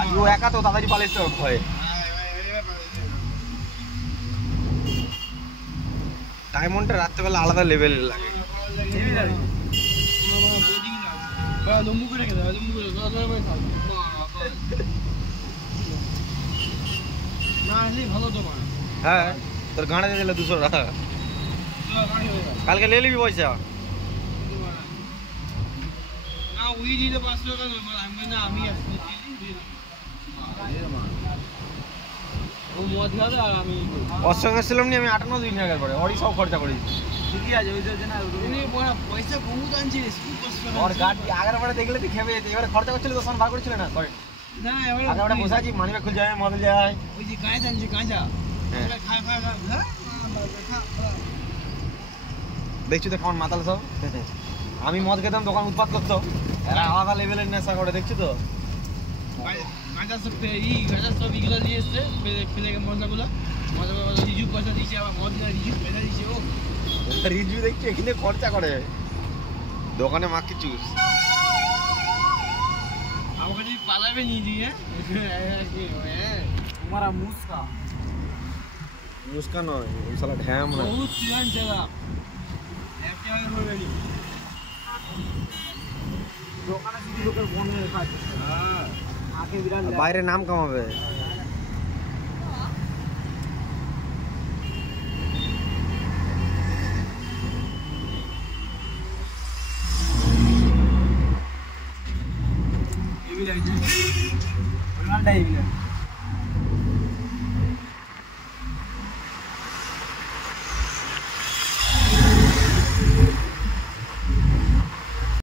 আজকে ও একা তো তাড়াতাড়ি পালিয়ে তো ভয়ে। ডায়মন্ডটা রাত্রেবেলা আলাদা লেভেলের লাগে। হ্যাঁ তোর গাঁড়ে দিলে 200 টাকা কালকে নিয়ে নিবি পয়সা। ওর সঙ্গে ছিলাম নি আমি 58 দিন আগের পরে ওরই সব খরচা করেছি। ঠিকই আছে ওই জন্য পয়সা বহুত আনছিস ওর গাড়ি আগের বারে দেখলে তুই খেবে যেতে। এবারে খরচা করছিল তো বার করেছিল না সরি না আগের বারে বসে আছি মানিব্যাগ খুলে যায় মদ যায় ওই যে গাঁজা আনছি গাঁজা দেখছি তো কেমন মাতাল সব। আমি মদ খেতাম দোকান উৎপাত করতো এরা আলাদা লেভেলের নেশা করে দেখছি তো। গাঁজা সব ইগুলো নিয়ে এসছে ফেলে মশলাগুলো রিজু পয়সা দিচ্ছে আবার মদ রিজু পয়সা দিচ্ছে ও রিজু দেখছি এখানে খরচা করে দোকানে মাকে চুস আমাকে যদি পালাবে নিয়ে দিয়ে তোমারা মুস্কা মুস্কা নয় ওই শালা ঢ্যাম না বহুত সিয়ান জায়গা একেবারে হবে নি দোকানে শুধু লোকের বন হয়ে থাকে। হ্যাঁ আগে বিরাট বাইরে নাম কামাবে।